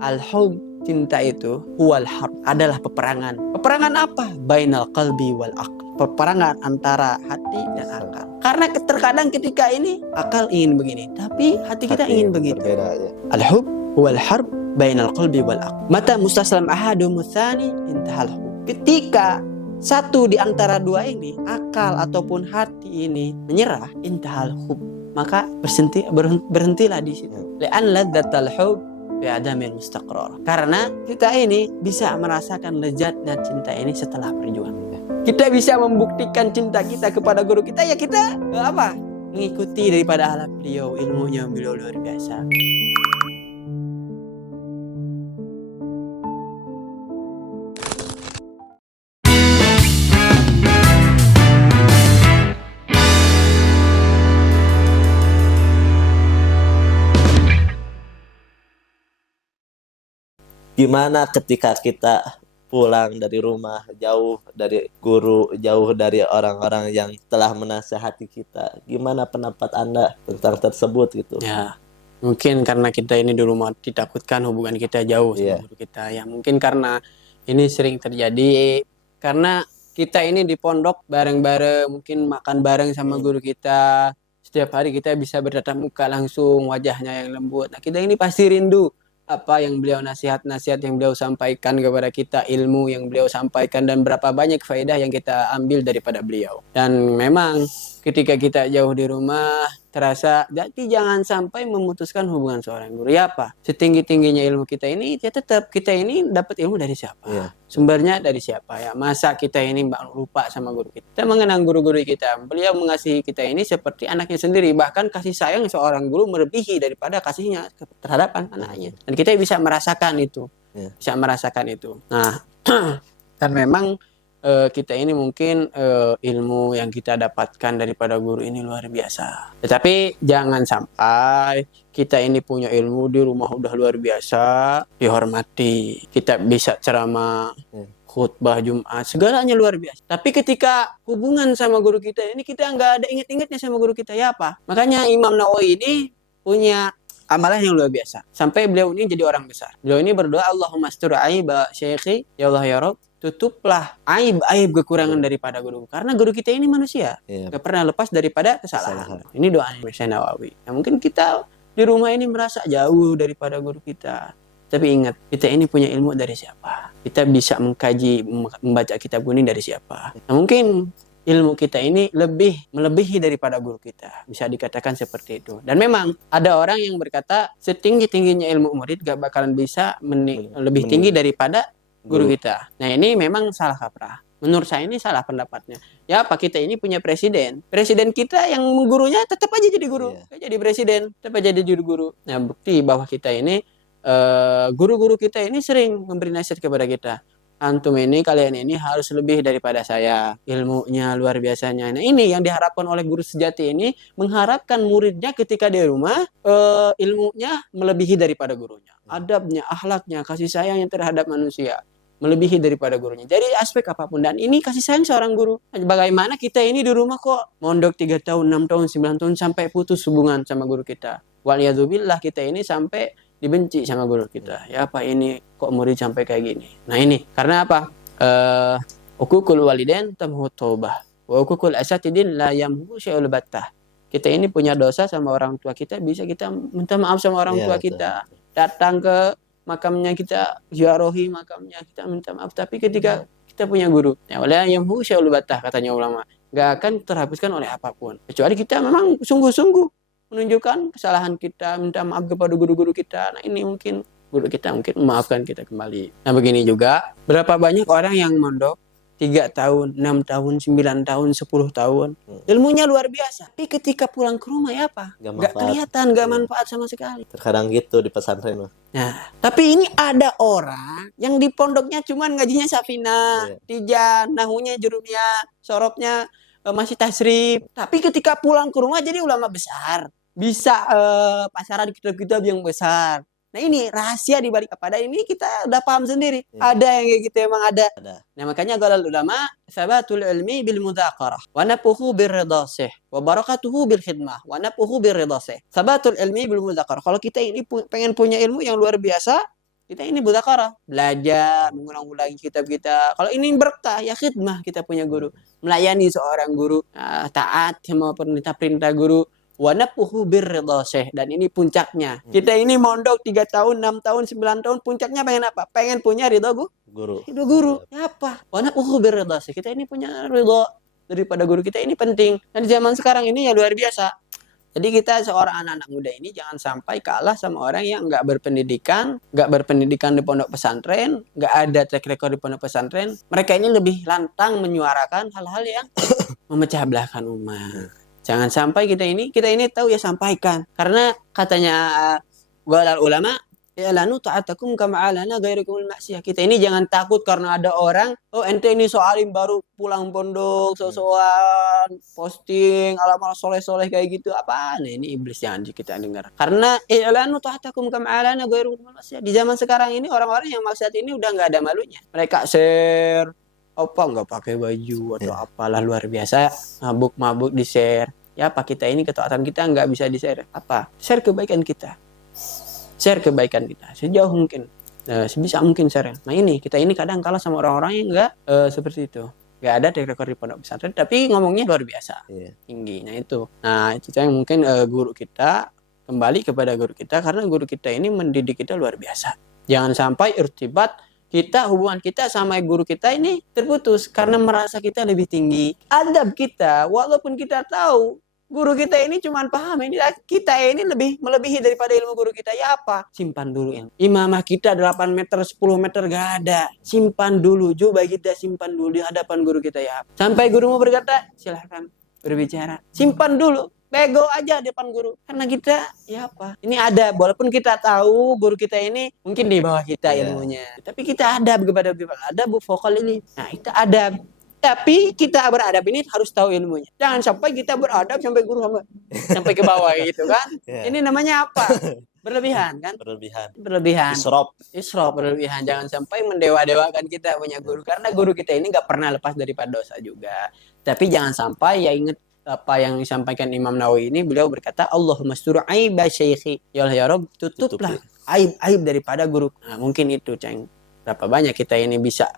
Al-hub, cinta itu, huwal harb, adalah peperangan. Peperangan apa? Bainal qalbi wal aql. Peperangan antara hati dan akal. Karena terkadang ketika ini akal ingin begini, tapi hati kita ingin begitu. Berbeda, ya. Al-hub huwal harb bainal qalbi wal aql. Mata mustaslam ahadum tsani intahal hub. Ketika satu di antara dua ini, akal ataupun hati ini menyerah, intahal hub, maka berhentilah di situ. Li'an ladzatal hub fi adamil mustaqrar. Karena kita ini bisa merasakan lezatnya cinta ini setelah perjuangan. Kita bisa membuktikan cinta kita kepada guru kita, ya kita mengikuti daripada alat beliau, ilmunya beliau luar biasa. Gimana ketika kita pulang dari rumah, jauh dari guru, jauh dari orang-orang yang telah menasihati kita? Gimana pendapat Anda tentang tersebut gitu? Ya, mungkin karena kita ini di rumah ditakutkan hubungan kita jauh sama guru kita. Ya, mungkin karena ini sering terjadi karena kita ini di pondok bareng-bareng, mungkin makan bareng sama guru kita. Setiap hari kita bisa bertatap muka langsung, wajahnya yang lembut. Nah, kita ini pasti rindu apa yang beliau nasihat-nasihat yang beliau sampaikan kepada kita, ilmu yang beliau sampaikan, dan berapa banyak faedah yang kita ambil daripada beliau. Dan memang ketika kita jauh di rumah terasa, jadi jangan sampai memutuskan hubungan seorang guru. Ya apa? Setinggi-tingginya ilmu kita ini, ya tetap kita ini dapat ilmu dari siapa? Sumbernya dari siapa ya? Masa kita ini lupa sama guru kita? Kita mengenang guru-guru kita. Beliau mengasihi kita ini seperti anaknya sendiri. Bahkan kasih sayang seorang guru melebihi daripada kasihnya terhadap anaknya. Dan kita bisa merasakan itu. Bisa merasakan itu. Nah, dan memang kita ini mungkin ilmu yang kita dapatkan daripada guru ini luar biasa. Tetapi jangan sampai kita ini punya ilmu di rumah udah luar biasa, dihormati. Kita bisa ceramah, khutbah Jumat, segalanya luar biasa. Tapi ketika hubungan sama guru kita ini kita nggak ada ingat-ingatnya sama guru kita, ya apa? Makanya Imam Nawawi ini punya amalan yang luar biasa. Sampai beliau ini jadi orang besar. Beliau ini berdoa, Allahumma astur aiba syekhi, ya Allah ya Rabb, tutuplah aib-aib kekurangan daripada guru. Karena guru kita ini manusia, gak pernah lepas daripada kesalahan. Ini doanya Syekh Nawawi. Nah, mungkin kita di rumah ini merasa jauh daripada guru kita. Tapi ingat, kita ini punya ilmu dari siapa? Kita bisa mengkaji, membaca kitab kuning dari siapa? Nah, mungkin ilmu kita ini melebihi daripada guru kita. Bisa dikatakan seperti itu. Dan memang ada orang yang berkata, setinggi-tingginya ilmu murid gak bakalan bisa lebih tinggi daripada guru kita. Nah, ini memang salah kaprah. Menurut saya ini salah pendapatnya. Ya apa, kita ini punya presiden. Presiden kita yang gurunya tetap aja jadi guru. Jadi presiden, tetap aja jadi guru. Nah, bukti bahwa kita ini guru-guru kita ini sering memberi nasihat kepada kita. Antum ini, kalian ini harus lebih daripada saya. Ilmunya luar biasanya. Nah, ini yang diharapkan oleh guru sejati ini, mengharapkan muridnya ketika di rumah ilmunya melebihi daripada gurunya. Adabnya, akhlaknya, kasih sayangnya terhadap manusia melebihi daripada gurunya. Jadi aspek apapun. Dan ini kasih sayang seorang guru. Bagaimana kita ini di rumah kok mondok 3 tahun, 6 tahun, 9 tahun sampai putus hubungan sama guru kita. Waliyadzubillah, kita ini sampai dibenci sama guru kita. Ya apa ini kok murid sampai kayak gini. Nah ini karena apa? Uququl walidain tamhu taubah. Wa uququl asatidin la yamhu syai'ul battah. Kita ini punya dosa sama orang tua kita, bisa kita minta maaf sama orang tua kita. Datang ke makamnya kita, ziarahi makamnya, kita minta maaf. Tapi ketika kita punya guru, ya wala yamhu syai'ul battah katanya ulama, enggak akan terhapuskan oleh apapun. Kecuali kita memang sungguh-sungguh menunjukkan kesalahan kita, minta maaf kepada guru-guru kita. Nah, ini mungkin guru kita mungkin memaafkan kita kembali. Nah, begini juga, berapa banyak orang yang mondok 3 tahun, 6 tahun, 9 tahun, 10 tahun. Ilmunya luar biasa. Tapi ketika pulang ke rumah ya apa? Gak kelihatan, gak manfaat sama sekali. Terkadang gitu di pesantren. Nah, tapi ini ada orang yang di pondoknya cuman ngajinya Safinah, Tijan, nahunya, jurumnya, sorobnya masih tasrif. Tapi ketika pulang ke rumah jadi ulama besar. Bisa pasaran kitab-kitab yang besar. Nah, ini rahasia di balik kepada ini kita udah paham sendiri. Ada yang kayak gitu, emang ada. Nah, makanya galal ulama sabatul ilmi bil mudzakarah wa nafuhu bir ridasih wa barakatuhu bil khidmah wa nafuhu bir ridasih. Sabatul ilmi bil mudzakarah. Kalau kita ini pengen punya ilmu yang luar biasa, Kita ini mudzakarah, belajar, mengulang-ulangi kitab kita. Kalau ini berkah, ya khidmah kita punya guru. Melayani seorang guru, taat sama perintah-perintah guru. Wa nafuhu birridha syekh, dan ini puncaknya. Kita ini mondok 3 tahun, 6 tahun, 9 tahun, puncaknya pengen apa? Pengen punya ridha Guru. Ridha guru. Ya apa? Wa nafuhu birridha syekh. Kita ini punya ridha daripada guru kita, ini penting. Dan di zaman sekarang ini ya luar biasa. Jadi kita seorang anak-anak muda ini jangan sampai kalah sama orang yang nggak berpendidikan di pondok pesantren, nggak ada track record di pondok pesantren. Mereka ini lebih lantang menyuarakan hal-hal yang memecah belahkan umat. Jangan sampai kita ini tahu ya sampaikan. Karena katanya ulama, i'lanu ta'atakum kama alana ghairukumul maksiyah. Kita ini jangan takut karena ada orang, oh ente ini soalim baru pulang pondok, soal posting amal soleh-soleh kayak gitu. Apaan ini, iblis, jangan kita dengar. Karena i'lanu ta'atakum kama alana ghairukumul maksiyah. Di zaman sekarang ini orang-orang yang maksiat ini udah nggak ada malunya. Mereka share apa nggak pakai baju atau apalah, luar biasa, mabuk-mabuk di share. Ya apa, kita ini ketaatan kita nggak bisa di share. Apa? Share kebaikan kita. Share kebaikan kita sejauh mungkin, sebisa mungkin share. Nah ini kita ini kadang kalah sama orang-orang yang nggak seperti itu, nggak ada track record di pondok pesantren tapi ngomongnya luar biasa, tinggi. Nah itu yang mungkin guru kita, kembali kepada guru kita, karena guru kita ini mendidik kita luar biasa. Jangan sampai irtibat kita, hubungan kita sama guru kita ini terputus karena merasa kita lebih tinggi. Adab kita, walaupun kita tahu guru kita ini cuma paham ini, kita ini lebih melebihi daripada ilmu guru kita. Ya apa? Simpan dulu ilmu. Imamah kita 8 meter, 10 meter gak ada. Simpan dulu. Coba kita simpan dulu di hadapan guru kita ya. Sampai gurumu berkata, silahkan berbicara. Simpan dulu. Bego aja di depan guru. Karena kita, ya apa? Ini ada, walaupun kita tahu guru kita ini mungkin di bawah kita ilmunya. Tapi kita adab kepada adab vokal ini. Nah, kita adab. Tapi kita beradab ini harus tahu ilmunya. Jangan sampai kita beradab sampai guru sampai ke bawah gitu kan. Ini namanya apa? Berlebihan kan? Berlebihan. Isrof berlebihan. Jangan sampai mendewa-dewakan kita punya guru. Karena guru kita ini nggak pernah lepas daripada dosa juga. Tapi jangan sampai, ya ingat apa yang disampaikan Imam Nawawi ini, beliau berkata, Allahumma stur aiba syekhi. Ya Allah ya Rabb, tutuplah aib daripada guru. Nah, mungkin itu, Ceng. Berapa banyak kita ini bisa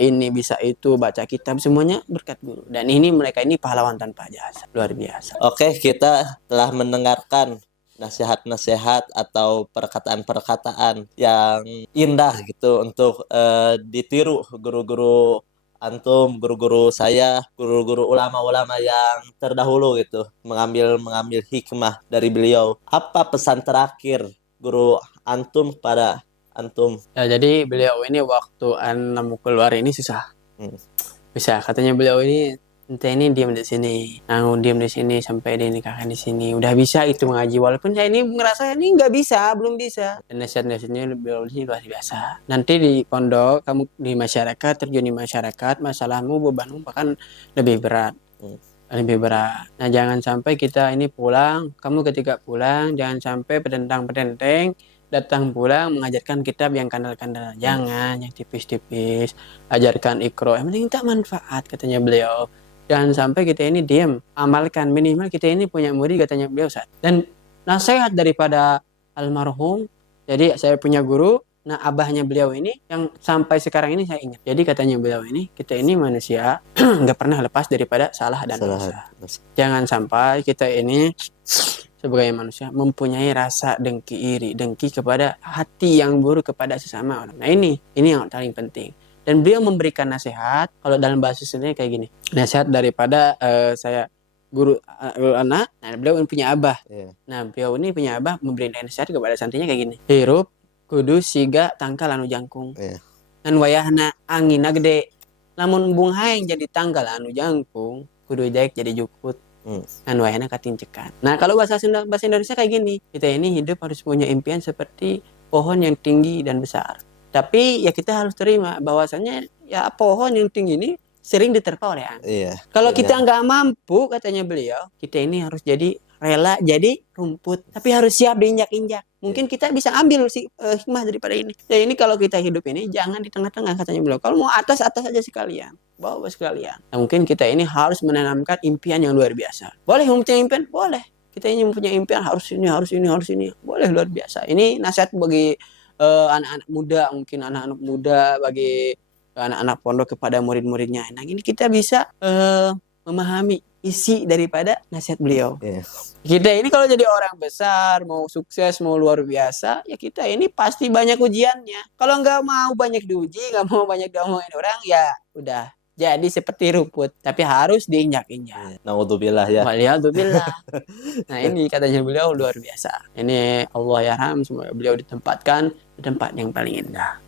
ini bisa itu, baca kitab, semuanya berkat guru. Dan ini mereka ini pahlawan tanpa jasa, luar biasa. Oke, kita telah mendengarkan nasihat-nasihat atau perkataan-perkataan yang indah gitu untuk ditiru guru-guru antum, guru-guru saya, guru-guru ulama-ulama yang terdahulu gitu, mengambil hikmah dari beliau. Apa pesan terakhir guru antum pada antum? Ya, jadi beliau ini waktu mau keluar ini susah. Bisa, katanya beliau ini, ente ini diam di sini, diam di sini sampai dinikahkan di sini. Udah bisa itu mengaji, walaupun saya ini ngerasa ini nggak bisa, belum bisa. Dan nasihat-nasihatnya beliau ini luar biasa. Nanti di pondok, kamu di masyarakat, terjun di masyarakat, masalahmu, bebanmu bahkan lebih berat. Lebih berat. Nah, jangan sampai kita ini pulang, kamu ketika pulang jangan sampai pedentang-pedenteng datang pulang mengajarkan kitab yang kandal-kandal. Jangan, yang tipis-tipis. Ajarkan ikro, yang penting tak manfaat, katanya beliau. Jangan sampai kita ini diam, amalkan. Minimal kita ini punya murid, katanya beliau. Dan nasihat daripada almarhum, jadi saya punya guru, nah abahnya beliau ini yang sampai sekarang ini saya ingat. Jadi katanya beliau ini, kita ini manusia nggak pernah lepas daripada salah dan dosa. Jangan sampai kita ini sebagai manusia mempunyai rasa dengki iri, dengki kepada hati yang buruk kepada sesama orang. Nah ini yang paling penting. Dan beliau memberikan nasihat, kalau dalam bahasa Sunda kayak gini. Nasihat daripada saya guru anak, nah beliau punya abah. Nah beliau ini punya abah memberikan nasihat kepada santrinya kayak gini. Hirup kudu siga tangkal anu jangkung. Dan wayahna angina gede. Lamun bung haeng jadi tangkal anu jangkung, kudu jaik jadi jukut. Kan wayahna katincekan. Nah kalau bahasa Indonesia kayak gini, kita ini hidup harus punya impian seperti pohon yang tinggi dan besar. Tapi ya kita harus terima bahwasanya ya pohon yang tinggi ini sering diterpa oleh angin. Kalau kita nggak mampu, katanya beliau, kita ini harus jadi rela jadi rumput, tapi harus siap diinjak-injak. Mungkin kita bisa ambil hikmah daripada ini. Ya ini kalau kita hidup ini jangan di tengah-tengah, katanya beliau. Kalau mau atas aja sekalian, bawah sekalian. Nah, mungkin kita ini harus menanamkan impian yang luar biasa. Boleh mempunyai impian, boleh. Kita ini mempunyai impian harus ini. Boleh, luar biasa. Ini nasihat bagi anak-anak muda, mungkin anak-anak muda bagi anak-anak pondok kepada murid-muridnya. Nah, ini kita bisa memahami isi daripada nasihat beliau. Iya. Kita ini kalau jadi orang besar, mau sukses, mau luar biasa, ya kita ini pasti banyak ujiannya. Kalau nggak mau banyak diuji, nggak mau banyak diomongin orang, ya udah jadi seperti rumput. Tapi harus diinjak-injak. Naudzubillah ya. Waliyadzubillah. Nah, ini katanya beliau luar biasa. Ini Allah yarham, semoga beliau ditempatkan di tempat yang paling indah.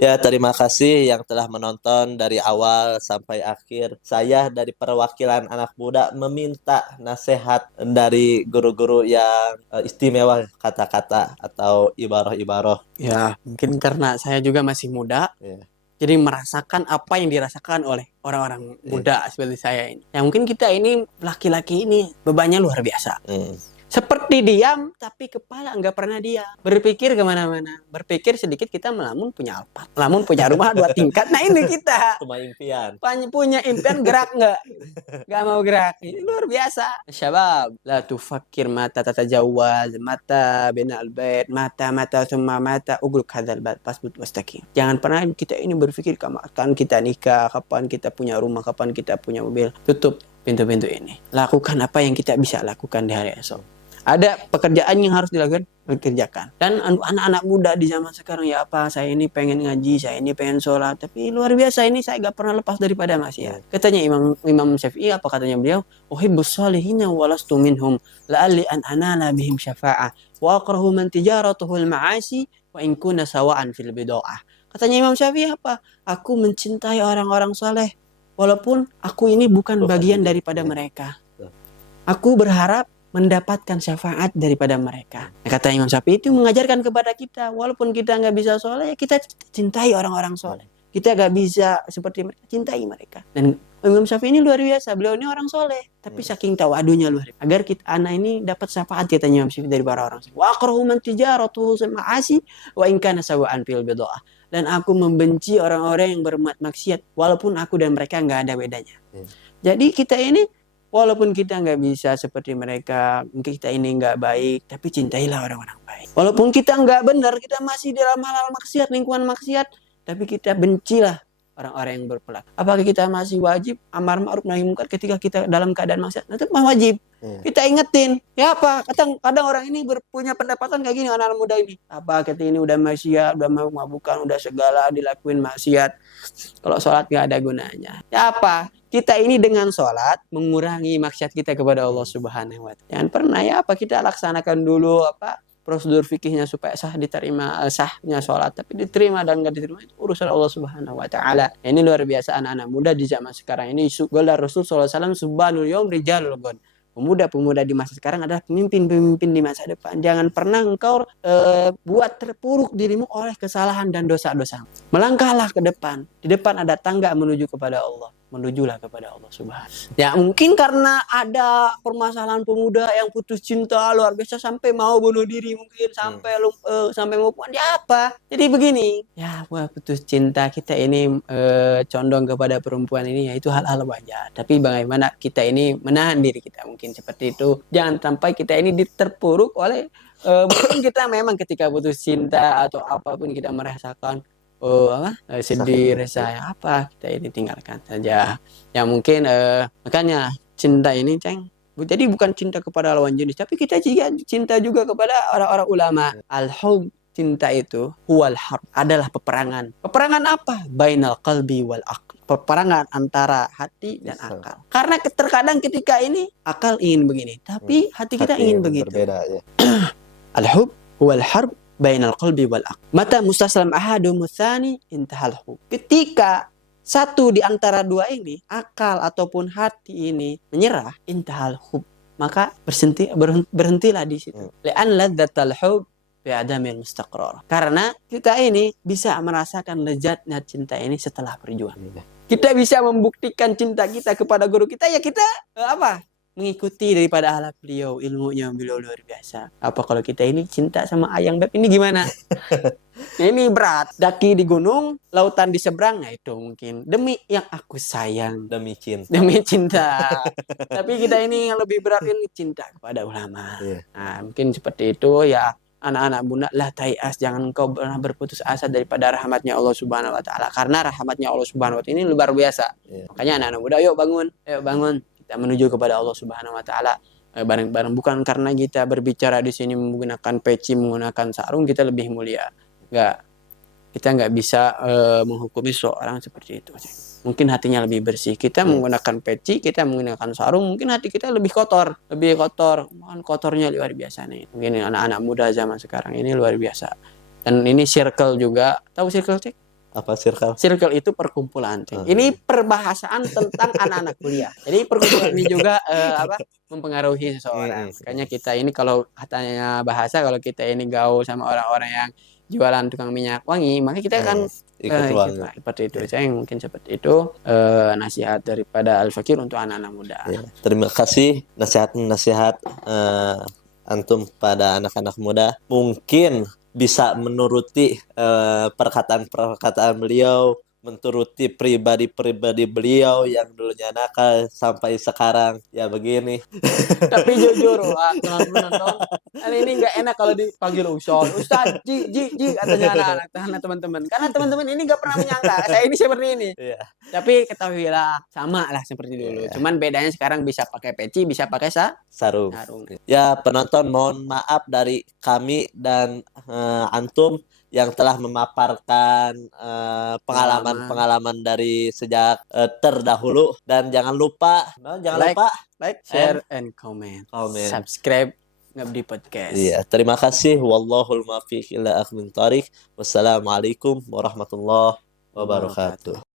Ya, terima kasih yang telah menonton dari awal sampai akhir. Saya dari perwakilan anak muda meminta nasihat dari guru-guru yang istimewa, kata-kata atau ibaroh-ibaroh. Ya, mungkin karena saya juga masih muda, Ya. jadi merasakan apa yang dirasakan oleh orang-orang muda seperti saya ini. Yang mungkin kita ini laki-laki ini bebannya luar biasa. Seperti diam, tapi kepala nggak pernah diam. Berpikir kemana-mana. Berpikir sedikit kita melamun punya Alphard. Melamun punya rumah 2 tingkat. Nah, ini kita. Cuma impian. Punya impian, gerak nggak? Nggak mau gerak. Ini luar biasa. Syabab. La tufakir mata tatajawaz. Mata bina al-bait. Mata summa mata. Ugluk hadal bait. Pasbut wastaqim. Jangan pernah kita ini berpikir kapan kita nikah. Kapan kita punya rumah. Kapan kita punya mobil. Tutup pintu-pintu ini. Lakukan apa yang kita bisa lakukan di hari esok. Ada pekerjaan yang harus dilakukan, kerjakan. Dan anak-anak muda di zaman sekarang, ya apa, saya ini pengen ngaji, saya ini pengen sholat, tapi luar biasa ini saya gak pernah lepas daripada maksiat. Katanya Imam Syafi'i, apa katanya beliau? Uhibbus salihina walastu minhum la'alli an anala bihim syafa'ah wa akrahu man tijaratuhul ma'asi wa in kuna sawa'an fil bid'ah. Katanya Imam Syafi'i apa? Aku mencintai orang-orang saleh walaupun aku ini bukan bagian daripada mereka. Aku berharap mendapatkan syafaat daripada mereka. Nah, kata Imam Syafi'i itu mengajarkan kepada kita, walaupun kita nggak bisa soleh, kita cintai orang-orang soleh. Kita nggak bisa seperti mereka, cintai mereka. Dan Imam Syafi'i ini luar biasa, beliau ini orang soleh, tapi saking tawadunya luar biasa. Agar kita anak ini dapat syafaat, katanya Imam Syafi'i, dari para orang soleh. Wa akrahu man tijaratuhu ma'asi wa in kana sawa'an fil bid'ah. Dan aku membenci orang-orang yang berbuat maksiat, walaupun aku dan mereka nggak ada bedanya. Jadi kita ini, walaupun kita nggak bisa seperti mereka, mungkin kita ini nggak baik, tapi cintailah orang-orang baik. Walaupun kita nggak benar, kita masih dalam hal maksiat, lingkungan maksiat, tapi kita bencilah orang-orang yang berpelak. Apakah kita masih wajib amar ma'ruf nahi munkar ketika kita dalam keadaan maksiat? Nah, itu mah wajib. Kita ingetin. Ya apa? Kadang orang ini punya pendapatan kayak gini, anak-anak muda ini. Apa kita ini udah maksiat, udah mabukan, udah segala dilakuin maksiat. Kalau sholat nggak ada gunanya. Ya apa? Kita ini dengan sholat mengurangi maksiat kita kepada Allah Subhanahu wa Ta'ala. Jangan pernah ya apa kita laksanakan dulu apa prosedur fikihnya supaya sah diterima, sahnya sholat, tapi diterima dan nggak diterima itu urusan Allah Subhanahu wa Ta'ala. Ini luar biasa anak-anak muda di zaman sekarang ini. Qala Rasul sallallahu alaihi wasallam subhanul yaum rijalul ghad. Pemuda-pemuda di masa sekarang adalah pemimpin-pemimpin di masa depan. Jangan pernah engkau buat terpuruk dirimu oleh kesalahan dan dosa-dosa. Melangkahlah ke depan. Di depan ada tangga menuju kepada Allah. Menujulah kepada Allah Subhanahu. Ya mungkin karena ada permasalahan pemuda yang putus cinta luar biasa sampai mau bunuh diri, mungkin sampai mau puan. Ya apa? Jadi begini. Ya putus cinta kita ini condong kepada perempuan ini, ya itu hal-hal wajar. Tapi bagaimana kita ini menahan diri kita, mungkin seperti itu. Jangan sampai kita ini terpuruk oleh mungkin kita memang ketika putus cinta atau apapun kita merasakan sedih, resah, apa kita ini tinggalkan saja. Ya mungkin makanya cinta ini, Ceng, jadi bukan cinta kepada lawan jenis, tapi kita juga cinta juga kepada orang-orang ulama. Al-hub, cinta itu huwal harb, adalah peperangan. Peperangan apa? Bainal qalbi wal aql. Peperangan antara hati dan akal. Karena terkadang ketika ini akal ingin begini, tapi hati kita ingin begitu. Berbeda, ya. Al-hub huwal harb bainal qalbi wal aql. Mata mustaslam ahadum tsani intahal hub. Ketika satu di antara dua ini, akal ataupun hati ini menyerah, intahal hub, maka berhentilah di situ. Li'an ladzatal hub bi'adamil mustaqrar. Karena kita ini bisa merasakan lezatnya cinta ini setelah berjuang. Kita bisa membuktikan cinta kita kepada guru kita, ya kita mengikuti daripada ahlak beliau, ilmunya beliau luar biasa. Apa kalau kita ini cinta sama ayang beb ini gimana? Ini berat. Daki di gunung, lautan di seberang, nah itu mungkin demi yang aku sayang, Demi cinta. demi cinta. Tapi kita ini yang lebih berat ini cinta kepada ulama. Iya. Nah, mungkin seperti itu ya. anak-anak bunda, la tai'as, jangan engkau pernah berputus asa daripada rahmatnya Allah Subhanahu wa taala. Karena rahmatnya Allah Subhanahu wa taala ini luar biasa. Makanya anak-anak muda, yuk bangun, kita menuju kepada Allah Subhanahu wa taala. Bareng-bareng, bukan karena kita berbicara di sini menggunakan peci, menggunakan sarung kita lebih mulia. Enggak. Kita nggak bisa menghukumi seorang seperti itu. Mungkin hatinya lebih bersih. Kita menggunakan peci, kita menggunakan sarung, mungkin hati kita lebih kotor. Mohon kotornya luar biasa nih. Mungkin anak-anak muda zaman sekarang ini luar biasa. Dan ini circle juga. Tahu circle, Cek? Apa circle? Circle itu perkumpulan, Cek. Ini perbahasaan tentang anak-anak kuliah. Jadi perkumpulan ini juga mempengaruhi seseorang. Makanya kita ini kalau katanya bahasa, kalau kita ini gaul sama orang-orang yang jualan tukang minyak wangi, maka kita akan ikut seperti itu. Saya mungkin seperti itu nasihat daripada Al-Fakir untuk anak-anak muda. Terima kasih nasihat antum pada anak-anak muda. Mungkin bisa menuruti perkataan-perkataan beliau, menuruti pribadi-pribadi beliau yang dulunya nakal sampai sekarang ya begini. Tapi jujur, teman-teman, kali ini nggak enak kalau dipanggil Ustaz, Ji, katanya anak-anak teman-teman. Karena teman-teman ini nggak pernah menyangka saya ini seperti ini. Tapi ketahuilah, sama lah seperti dulu. Cuman bedanya sekarang bisa pakai peci, bisa pakai sarung. Ya penonton, mohon maaf dari kami dan antum yang telah memaparkan pengalaman-pengalaman dari sejak terdahulu. Dan jangan lupa like, share, and comment. Subscribe Ngabdi Podcast. Iya, terima kasih. Wallahul muwaffiq ila aqwamit thoriq. Wassalamualaikum warahmatullahi wabarakatuh.